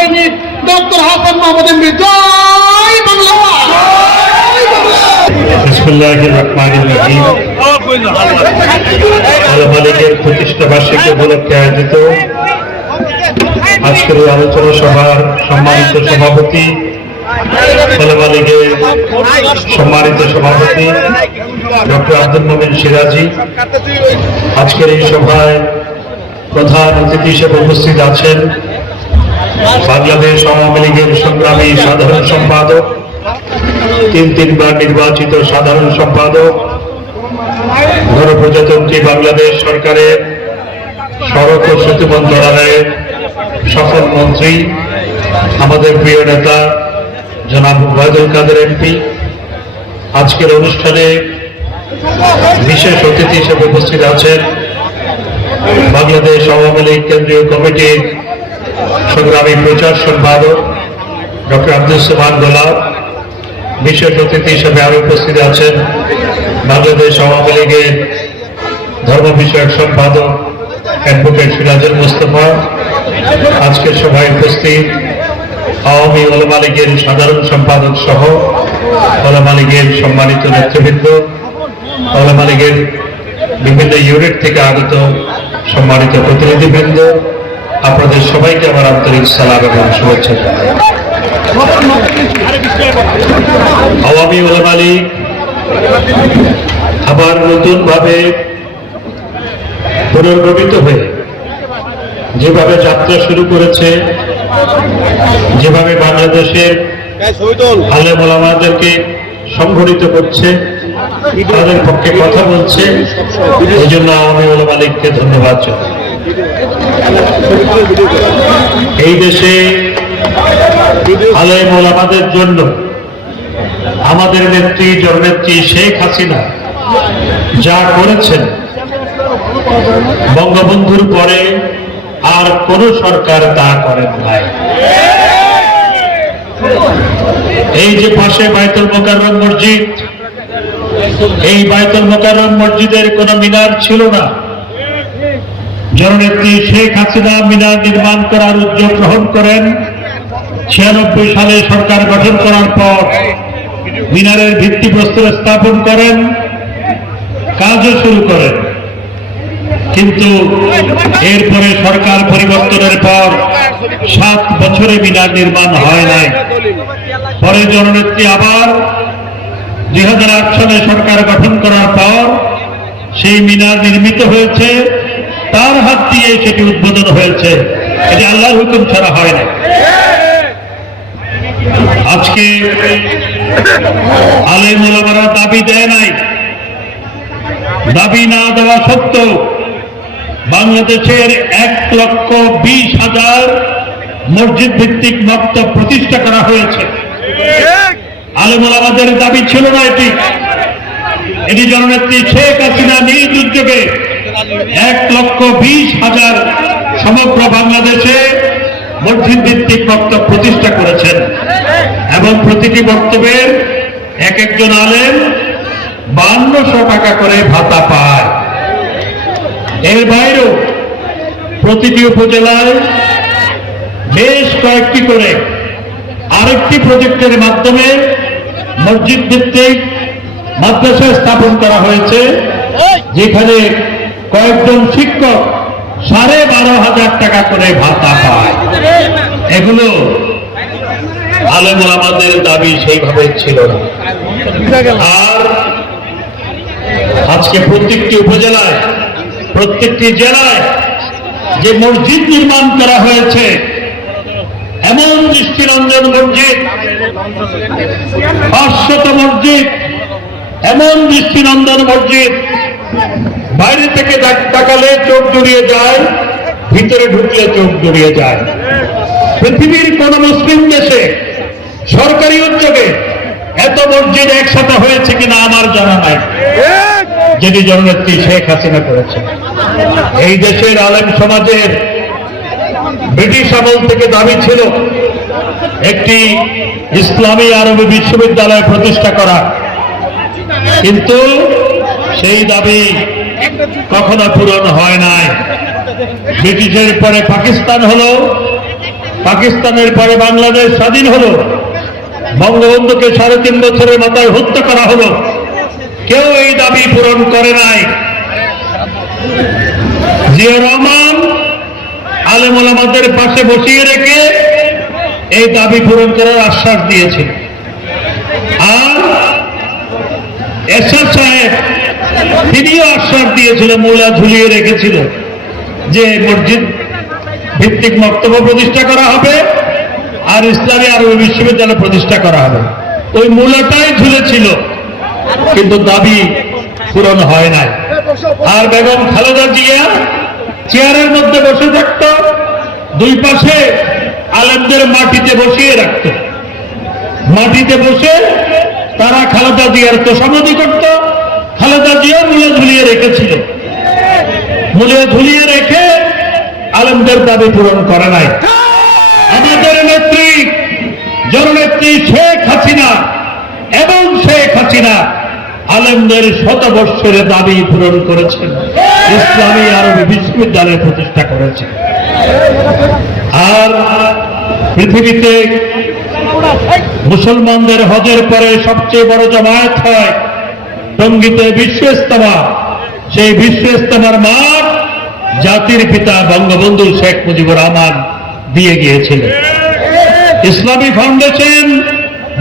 সৈনিক doctor Hasan Mahmud MP. জয় বাংলা। বিসমিল্লাহির রহমানির রহিম। আলম লীগের প্রতিষ্ঠা বার্ষিকী উপলক্ষে আয়োজিত আজকের এই আলোচনা সভার সম্মানিত সভাপতি, আলম লীগের সম্মানিত সভাপতি ডক্টর আব্দুল মোমিন সিরাজি, আজকের এই সভায় প্রধান অতিথি হিসেবে উপস্থিত আছেন বাংলাদেশ আওয়ামী লীগের সংগ্রামী সাধারণ সম্পাদক, তিনবার নির্বাচিত সাধারণ সম্পাদক, গণপ্রজাতন্ত্রী বাংলাদেশ সরকারের সড়ক ও সেতু মন্ত্রণালয়ের সফল মন্ত্রী, আমাদের প্রিয় নেতা জনাব ওবায়দুল কাদের এমপি। আজকের অনুষ্ঠানে বিশেষ অতিথি হিসেবে উপস্থিত আছেন বাংলাদেশ আওয়ামী লীগ কেন্দ্রীয় কমিটির সংগ্রামী প্রচার সম্পাদক ডক্টর আব্দুল সোবহান গোলাপ। বিশেষ অতিথি হিসেবে আরো উপস্থিত আছেন বাংলাদেশ আওয়ামী লীগের ধর্ম বিষয়ক সম্পাদক অ্যাডভোকেট সিরাজুল মুস্তফা। আজকের সভায় উপস্থিত আওয়ামী ওলামা লীগের সাধারণ সম্পাদক সহ ওলামা লীগের সম্মানিত নেতৃবৃন্দ, ওলামা লীগের বিভিন্ন ইউনিট থেকে আগত সম্মানিত প্রতিনিধিবৃন্দ, আপনাদের সবাইকে আমার আন্তরিক সালাম এবং শুভেচ্ছা জানাই। আওয়ামী ওলামা লীগ আবার নতুন ভাবে পুনর্গঠিত হয়ে যেভাবে যাত্রা শুরু করেছে, যেভাবে বাংলাদেশের আলেম ওলামাদেরকে সংগঠিত করছে, তাদের পক্ষে কথা বলছে, এই জন্য আওয়ামী ওলামা লীগকে ধন্যবাদ জানাই। এই দেশে আলেম ওলামাদের জন্য আমাদের নেত্রী জননেত্রী শেখ হাসিনা যা করেছেন, বঙ্গবন্ধুর পরে আর কোন সরকার তা করেন নাই। এই যে পাশে বায়তুল মোকাররম মসজিদ, এই বায়তুল মোকাররম মসজিদের কোন মিনার ছিল না। জননেত্রী শেখ হাসিনা মিনার নির্মাণ করার উদ্যোগ গ্রহণ করেন। 96 সালে সরকার গঠন করার পর মিনারের ভিত্তিপ্রস্তর স্থাপন করেন, কাজও শুরু করেন। কিন্তু এরপরে সরকার পরিবর্তনের পর 7 বছরে মিনার নির্মাণ হয় নাই। পরে জননেত্রী আবার 2008 সালে সরকার গঠন করার পর সেই মিনার নির্মিত হয়েছে, তার হাত দিয়ে সেটি উদ্বোধন হয়েছে। এটি আল্লাহর হুকুম ছাড়া হয় না। আজকে আলেম ওলামারা দাবি দেয় নাই। দাবি না দেওয়া সত্ত্বেও বাংলাদেশের 1,20,000 মসজিদ ভিত্তিক মক্তব প্রতিষ্ঠা করা হয়েছে। আলেম ওলামাদের দাবি ছিল না এটি জননেত্রী শেখ হাসিনা নিজ উদ্যোগে 1,20,000 সমগ্র বাংলাদেশে মসজিদ ভিত্তিক মক্তব প্রতিষ্ঠা করেছেন এবং প্রতিটি মক্তবের এক একজন আলেম 5200 টাকা করে ভাতা পায়। এর বাইরেও প্রতিটি উপজেলায় বেশ কয়েকটি করে আরেকটি প্রজেক্টের মাধ্যমে মসজিদ ভিত্তিক মাদ্রাসা স্থাপন করা হয়েছে, যেখানে কয়েকজন শিক্ষক 12,500 টাকা করে ভাতা পায়। এগুলো আলেম ওলামাদের দাবি সেইভাবে ছিল না। আর আজকে প্রত্যেকটি উপজেলায়, প্রত্যেকটি জেলায় যে মসজিদ নির্মাণ করা হয়েছে, এমন দৃষ্টিরঞ্জন মসজিদ, 500 মসজিদ, এমন দৃষ্টিনন্দন মসজিদ, বাইরে থেকে তাকালে চোখ জুড়িয়ে যায়, ভিতরে ঢুকলে চোখ জুড়িয়ে যায়। পৃথিবীর কোন মুসলিম দেশে সরকারি উদ্যোগে এত মসজিদ একসাথে হয়েছে কিনা আমার জানা নাই, যেটি জননেত্রী শেখ হাসিনা করেছে। এই দেশের আলেম সমাজের ব্রিটিশ আমল থেকে দাবি ছিল একটি ইসলামী আরবি বিশ্ববিদ্যালয় প্রতিষ্ঠা করা, কিন্তু সেই দাবি কখনো পূরণ হয় নাই। ব্রিটিশের পরে পাকিস্তান হলো, পাকিস্তানের পরে বাংলাদেশ স্বাধীন হলো, বঙ্গবন্ধুকে 3.5 বছরের মাথায় হত্যা করা হলো, কেউ এই দাবি পূরণ করে নাই। জিয়া রহমান আলেম ওলামাদের পাশে বসিয়ে রেখে এই দাবি পূরণ করার আশ্বাস দিয়েছিল। আর এরশাদ সাহেব তিনিও আশ্বাস দিয়েছিল, মূলা ঝুলিয়ে রেখেছিল যে মসজিদ ভিত্তিক মক্তব্য প্রতিষ্ঠা করা হবে আর ইসলামী আরবি বিশ্ববিদ্যালয় প্রতিষ্ঠা করা হবে। ওই মূলাটাই ঝুলেছিল, কিন্তু দাবি পূরণ হয় নাই। আর বেগম খালেদা জিয়া চেয়ারের মধ্যে বসে থাকত, দুই পাশে আলেমদের মাটিতে বসিয়ে রাখত। মাটিতে বসে তারা খালেদা জিয়ার তোষামোদী করত। খালেদা জিয়া মূলে ঝুলিয়ে রেখেছিল, মূলে ঝুলিয়ে রেখে আলেমদের দাবি পূরণ করে নাই। আমাদের নেত্রী জননেত্রী শেখ হাসিনা এবং শেখ হাসিনা আলেমদের 100 বৎসরের দাবি পূরণ করেছেন, ইসলামী আরবি বিশ্ববিদ্যালয় প্রতিষ্ঠা করেছেন। আর পৃথিবীতে মুসলমানদের হজের পরে সবচেয়ে বড় জামায়াত হয় টঙ্গীতে বিশ্ব ইজতেমা। সেই বিশ্ব ইজতেমার মাঠ জাতির পিতা বঙ্গবন্ধু শেখ মুজিবুর রহমান দিয়ে গিয়েছিলেন। ইসলামী ফাউন্ডেশন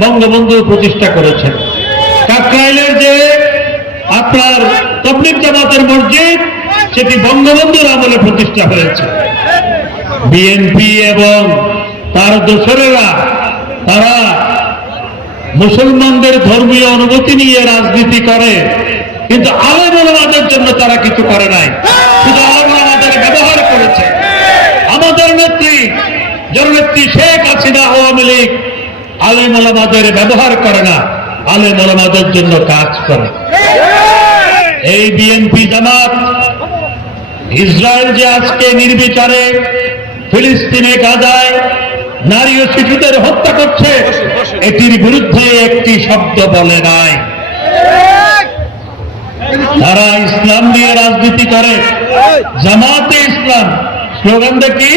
বঙ্গবন্ধু প্রতিষ্ঠা করেছেন। কাকরাইলের যে আপনার তবলিগ জামাতের মসজিদ, সেটি বঙ্গবন্ধুর আমলে প্রতিষ্ঠা হয়েছে। বিএনপি এবং তার দোসরেরা তারা মুসলমানদের ধর্মীয় অনুভূতি নিয়ে রাজনীতি করে, কিন্তু আলেম ওলামাদের জন্য তারা কিছু করে নাই, শুধু আলেম ওলামাদের ব্যবহার করেছে। আমাদের নেত্রী জননেত্রী শেখ হাসিনা আওয়ামী লীগ আলেম ওলামাদের ব্যবহার করে না, আলেম ওলামাদের জন্য কাজ করে। এই বিএনপি জামাত ইসরায়েল যে আজকে নির্বিচারে ফিলিস্তিনে গাজায় নারী ও শিশুদের হত্যা করছে, এটির বিরুদ্ধে একটি শব্দ বলে নাই। তারা ইসলাম নিয়ে রাজনীতি করে। জামাতে ইসলাম স্লোগান দেখি,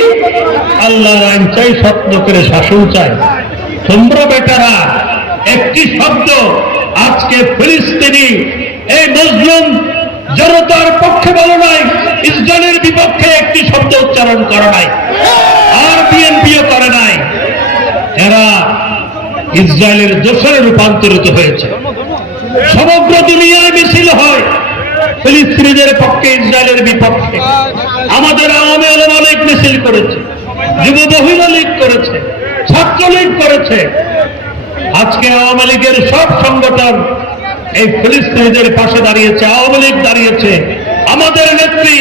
আল্লাহ আইন চাই, স্বপ্ন করে শাসন চাই। তোমরা বেটারা একটি শব্দ আজকে ফিলিস্তিনি এই মুসলিম জনতার পক্ষে বলো নাই, ইসরায়েলের বিপক্ষে একটি শব্দ উচ্চারণ করে নাই, আর বিএনপিও করে নাই। এরা ইসরায়েলের দোসরে রূপান্তরিত হয়েছে। সমগ্র দুনিয়ায় মিছিল হয় ফিলিস্তিনিদের পক্ষে, ইসরায়েলের বিপক্ষে। আমাদের আওয়ামী ওলামা লীগ মিছিল করেছে, যুব মহিলা লীগ করেছে, ছাত্রলীগ করেছে। আজকে আওয়ামী লীগের সব সংগঠন এই ফিলিস্তিনিদের পাশে দাঁড়িয়েছে, আওয়ামী লীগ দাঁড়িয়েছে। আমাদের নেত্রী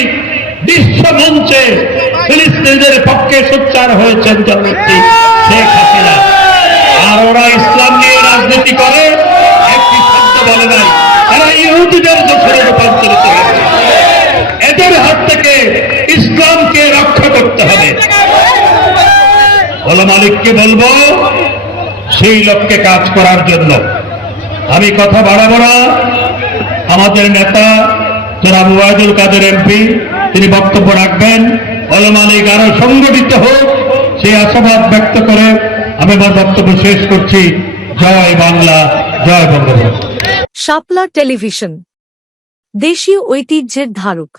বিশ্ব মঞ্চে ফিলিস্তিনিদের পক্ষে সোচ্চার হয়েছেন জননেত্রী শেখ হাসিনা। আর ওরা ইসলাম নিয়ে রাজনীতি করে, একটি শব্দ বলে নাই। এরা ইহুদিদের দোষরে রূপান্তরিত হয়েছে। এদের হাত থেকে ইসলামকে রক্ষা করতে হবে। ওলামা লীগকে বলবো সেই লক্ষ্যে কাজ করার জন্য। আমি কথা বাড়াবো না। আমাদের নেতা জনাব ওবায়দুল কাদের এমপি তিনি বক্তব্য রাখবেন। ওলামা লীগ আরো সংগঠিত হোক সেই আশাবাদ ব্যক্ত করে আমি আমার বক্তব্য শেষ করছি। জয় বাংলা, জয় বঙ্গবন্ধু। শাপলা টেলিভিশন, দেশীয় ঐতিহ্যের ধারক।